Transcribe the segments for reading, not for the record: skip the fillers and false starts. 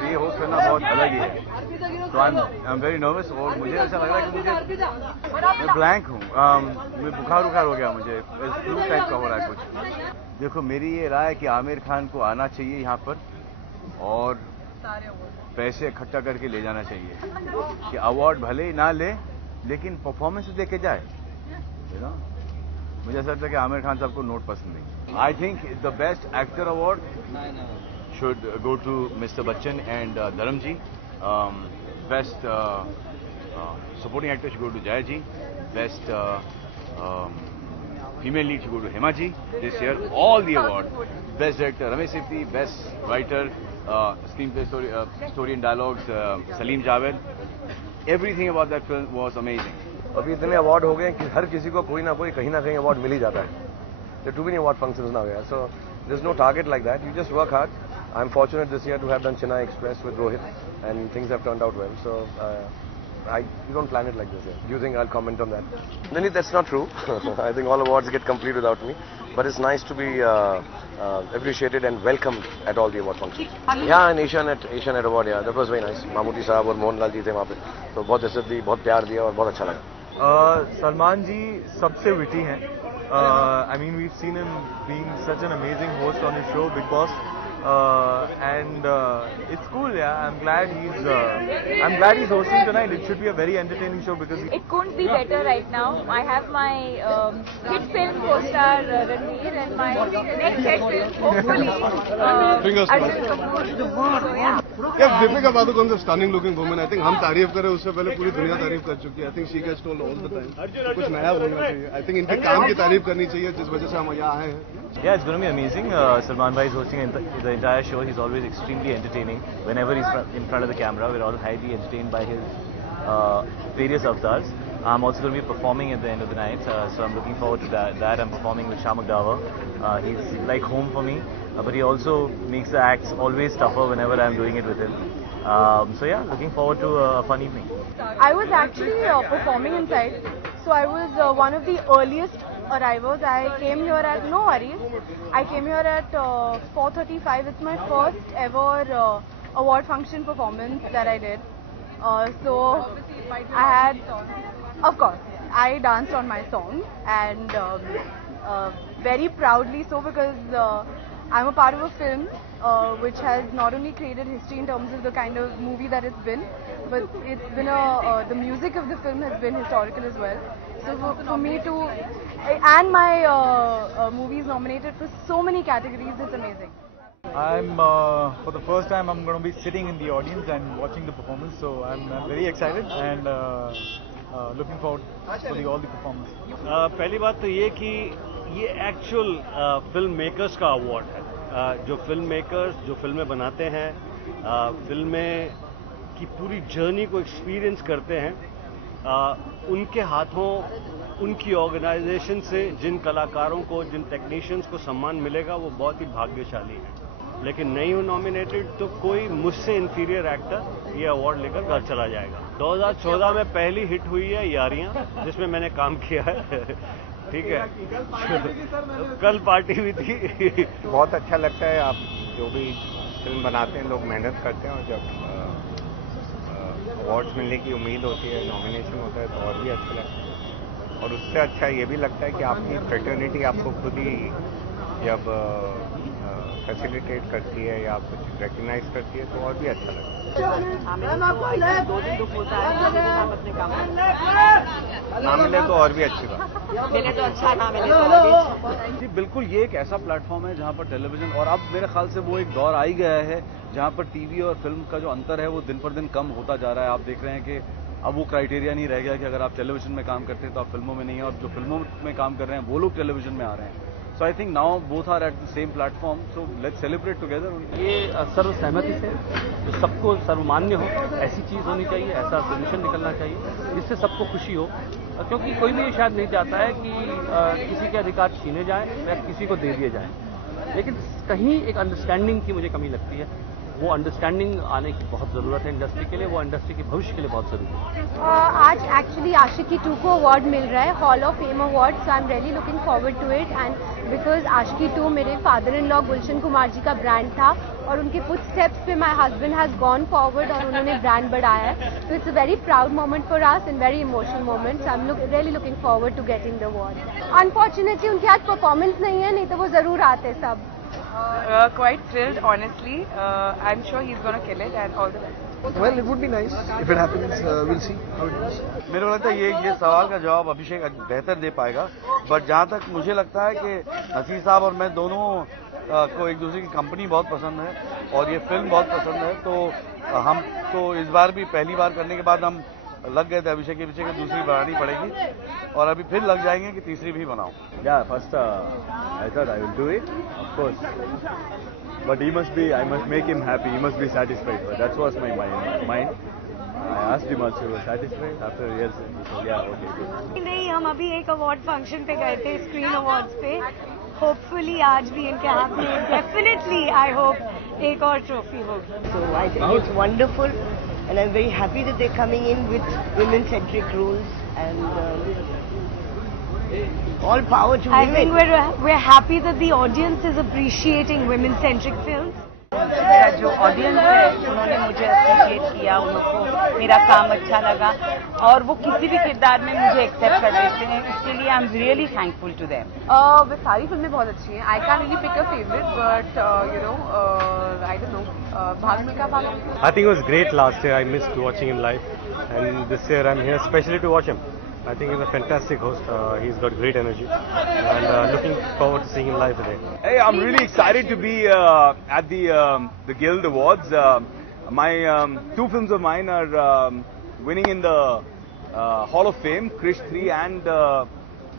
और ये होस्ट करना बहुत अलग ही है। तो आई एम वेरी नर्वस और मुझे ऐसा लग रहा है कि मैं ब्लैंक हूँ। मैं बुखार हो गया, मुझे फ्लू टाइप का हो रहा है कुछ। देखो मेरी ये राय है कि आमिर खान को आना चाहिए यहाँ पर और पैसे इकट्ठा करके ले जाना चाहिए कि अवार्ड भले ही ना ले लेकिन परफॉर्मेंस दे के जाए। मुझे ऐसा लगता है कि आमिर खान साहब को नोट पसंद नहीं। I think the best actor award should go to mister Bachchan and Dharam ji. Best supporting actor should go to Jaya ji. Best female lead should go to Hema ji this year. All the award, best director Ramesh Sippy, best writer screen play story and dialogues Salim Javed. Everything about that film was amazing. अभी इतने award हो गए कि हर किसी को कोई ना कहीं अवार्ड मिल ही जाता है। There are too many award functions now, yeah. So there's no target like that. You just work hard. I'm fortunate this year to have done Chennai Express with Rohit, and things have turned out well. So you don't plan it like this. Yeah. Do you think I'll comment on that? No, that's not true. I think all awards get complete without me. But it's nice to be appreciated and welcomed at all the award functions. Yeah, and Asianet Award, yeah, that was very nice. Mammootty साहब और मोहनलाल जी थे वहाँ पे, तो बहुत इज्जत दी, बहुत प्यार दिया और बहुत अच्छा लगा। सलमान जी सबसे विटी हैं। I mean, we've seen him being such an amazing host on his show, Big Boss, and it's cool. Yeah, I'm glad he's hosting tonight. It should be a very entertaining show because it couldn't be better right now. I have my hit film co-star Ranveer and my next hit film, hopefully, Arjun Kapoor. So yeah. Yeah, Deepika Padukone is a stunning looking woman. I think हम तारीफ करें उससे पहले पूरी दुनिया तारीफ कर चुकी है. I think she gets told all the time. तो कुछ नया बोलना चाहिए. I think इनके काम की तारीफ करनी चाहिए जिस वजह से हम यहाँ आए हैं. Yeah, it's going to be amazing. Salman Bhai is hosting the entire show. He's always extremely entertaining. Whenever he's in front of the camera, we're all highly entertained by his various avatars. I'm also going to be performing at the end of the night, so I'm looking forward to that. I'm performing with Shamak Dawa. He's like home for me, but he also makes the acts always tougher whenever I'm doing it with him. So yeah, looking forward to a fun evening. I was actually performing inside, so I was one of the earliest arrivals. I came here at, no worries, I came here at 4:35. It's my first ever award function performance that I did. So I had, of course, I danced on my song, and very proudly so, because I'm a part of a film which has not only created history in terms of the kind of movie that it's been, but it's been the music of the film has been historical as well. So for me to, and my movie is nominated for so many categories, it's amazing. For the first time, I'm going to be sitting in the audience and watching the performance, so I'm very excited and looking forward for all the performance. पहली बात तो ये कि ये actual film makers का award है। जो film makers जो फिल्में बनाते हैं, फिल्में की पूरी जर्नी को एक्सपीरियंस करते हैं, उनके हाथों, उनकी ऑर्गेनाइजेशन से जिन कलाकारों को, जिन टेक्नीशियंस को सम्मान मिलेगा वो बहुत ही भाग्यशाली है। लेकिन नहीं हूँ नॉमिनेटेड तो कोई मुझसे इंफीरियर एक्टर ये अवार्ड लेकर घर चला जाएगा। 2014 में पहली हिट हुई है यारियां, जिसमें मैंने काम किया है। ठीक है, कल पार्टी भी थी। बहुत अच्छा लगता है, आप जो भी फिल्म बनाते हैं लोग मेहनत करते हैं, और जब अवार्ड्स मिलने की उम्मीद होती है, नॉमिनेशन होता है तो और भी अच्छा लगता है। और उससे अच्छा ये भी लगता है कि आपकी फ्रेटर्निटी आपको खुद ही जब फैसिलिटेट करती है या कुछ रिकग्नाइज करती है तो और भी अच्छा लगता है। ना मिले तो और भी अच्छी बात, मिले तो अच्छा, ना मिले तो जी बिल्कुल। ये एक ऐसा प्लेटफॉर्म है जहाँ पर टेलीविजन, और अब मेरे ख्याल से वो एक दौर आ ही गया है जहाँ पर टीवी और फिल्म का जो अंतर है वो दिन पर दिन कम होता जा रहा है। आप देख रहे हैं कि अब वो क्राइटेरिया नहीं रह गया कि अगर आप टेलीविजन में काम करते हैं तो आप फिल्मों में नहीं हैं, और जो फिल्मों में काम कर रहे हैं वो लोग टेलीविजन में आ रहे हैं। So I think now both are at the same platform, so let's celebrate together. ये सर्व सहमति से जो सबको सर्वमान्य हो, ऐसी चीज़ होनी चाहिए, ऐसा सोल्यूशन निकलना चाहिए जिससे सबको खुशी हो, क्योंकि कोई भी ये शायद नहीं चाहता है कि किसी के अधिकार छीने जाएं या किसी को दे दिए जाएं, लेकिन कहीं एक अंडरस्टैंडिंग की मुझे कमी लगती है। वो अंडरस्टैंडिंग आने की बहुत ज़रूरत है इंडस्ट्री के लिए, वो इंडस्ट्री के भविष्य के लिए बहुत ज़रूरी है। आज एक्चुअली आशिकी 2 को अवार्ड मिल रहा है, hall of fame award, so I am really looking forward to it. And because Aashiqui 2 मेरे father in law Gulshan Kumar ji का ब्रांड था और उनके फुट स्टेप्स पे my husband has gone forward और उन्होंने ब्रांड बढ़ाया है। तो it's a very proud moment for us and very emotional moment. I am really looking forward to getting the award. Unfortunately उनके आज परफॉर्मेंस नहीं है, नहीं तो वो ज़रूर आते सब। Quite thrilled, honestly. I'm sure he's going to kill it and all the best. Well, it would be nice if it happens. We'll see how it goes. मेरे को लगता है ये सवाल का जवाब अभिषेक बेहतर दे पाएगा, बट जहाँ तक मुझे लगता है कि हसीर साहब और मैं दोनों को एक दूसरे की कंपनी बहुत पसंद है और ये फिल्म बहुत पसंद है, तो हम तो इस बार भी पहली बार करने के बाद हम लग गए थे अभिषेक के पीछे कि दूसरी बनानी पड़ेगी और अभी फिर लग जाएंगे कि तीसरी भी बनाओ। Yeah, first I thought I will do it, of course. But I must make him happy. He must be satisfied. But that was my mind. I asked him also, he was satisfied. After years, he said, yeah, okay, good. नहीं, हम अभी एक award function पे गए थे, screen awards पे। Hopefully आज भी इनके हाथ में डेफिनेटली आई होप एक और ट्रॉफी होगी। So I think it's wonderful and I'm very happy that they're coming in with women-centric roles and all power to women. I think we're happy that the audience is appreciating women-centric films. मेरा जो audience है उन्होंने मुझे appreciate किया, उनको मेरा काम अच्छा लगा और वो किसी भी किरदार में मुझे एक्सेप्ट कर देते हैं, इसके लिए I am really thankful to them. वे सारी फिल्में बहुत अच्छी हैं। I can really pick a favourite but you know I don't know Bhaag Milkha भाग। I think it was great last year. I missed watching him live, and this year I'm here especially to watch him. I think he's a fantastic host. He's got great energy, and looking forward to seeing him live today. Hey, I'm really excited to be at the Guild Awards. My two films of mine are winning in the Hall of Fame, Krish 3 and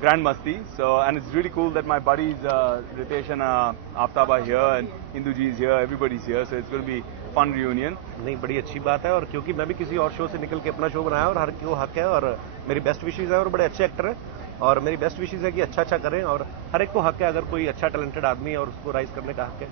Grand Masti. So, and it's really cool that my buddies Ritesh and Aftab are here, and Induji is here. Everybody's here, so it's going to be fun reunion. नहीं, बड़ी अच्छी बात है और क्योंकि मैं भी किसी और शो से निकल के अपना शो बनाया और हर को हक है और मेरी बेस्ट विशेज है और बड़े अच्छे एक्टर हैं और मेरी बेस्ट विशेज है कि अच्छा करें और हर एक को हक है अगर कोई अच्छा टैलेंटेड आदमी है और उसको राइज करने का हक है।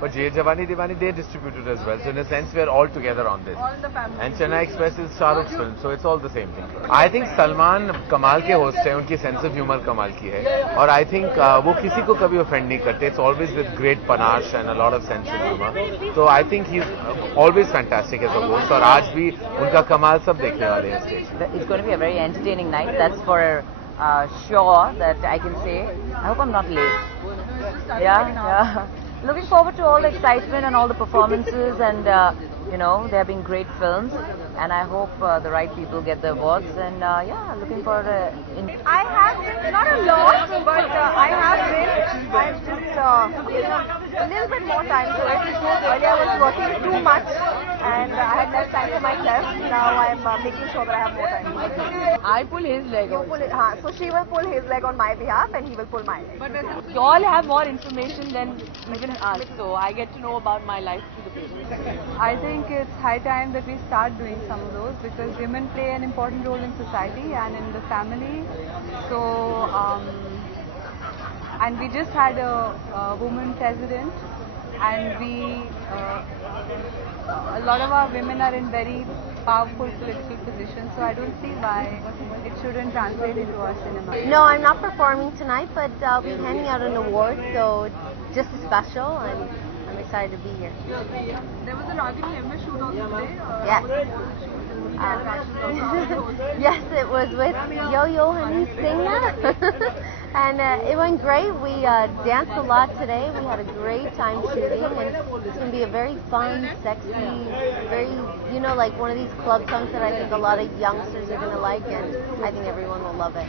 But Jay Jawani Diwani, they're distributed as well. So in a sense, we're all together on this. All the family. And Chennai Express is Shah Rukh's film, so it's all the same thing. I think Salman कमाल के host हैं, उनकी sense of humor कमाल की है और I think वो किसी को कभी offend नहीं करते. It's always with great panache and a lot of sense of humor. So I think he's always fantastic as a host और आज भी उनका कमाल सब देखने वाले हैं stage. It's going to be a very entertaining night. That's for sure that I can say. I hope I'm not late. Yeah. Looking forward to all the excitement and all the performances and you know, they have been great films and I hope the right people get the awards and yeah, looking forward to I have been, not a lot, but I have been. I've just given a little bit more time to it. Earlier I was working too much and I had less time for myself. Now I'm making sure that I have more time. I pull his leg. You pull it, so she will pull his leg on my behalf and he will pull my leg. But you all have more information than even us, so I get to know about my life through the paper. I think it's high time that we start doing some of those because women play an important role in society and in the family. So, and we just had a woman president and a lot of our women are in very powerful political positions, so I don't see why it shouldn't translate into our cinema. No, I'm not performing tonight, but I'll be handing out an award, so it's just as special, and I'm excited to be here. There was a Ragini Emma shoot on today. Yes. Yes, it was with Yo-Yo Honey Singha. And it went great. We danced a lot today. We had a great time shooting, and it's going to be a very fun, sexy, very, you know, like one of these club songs that I think a lot of youngsters are going to like, and I think everyone will love it.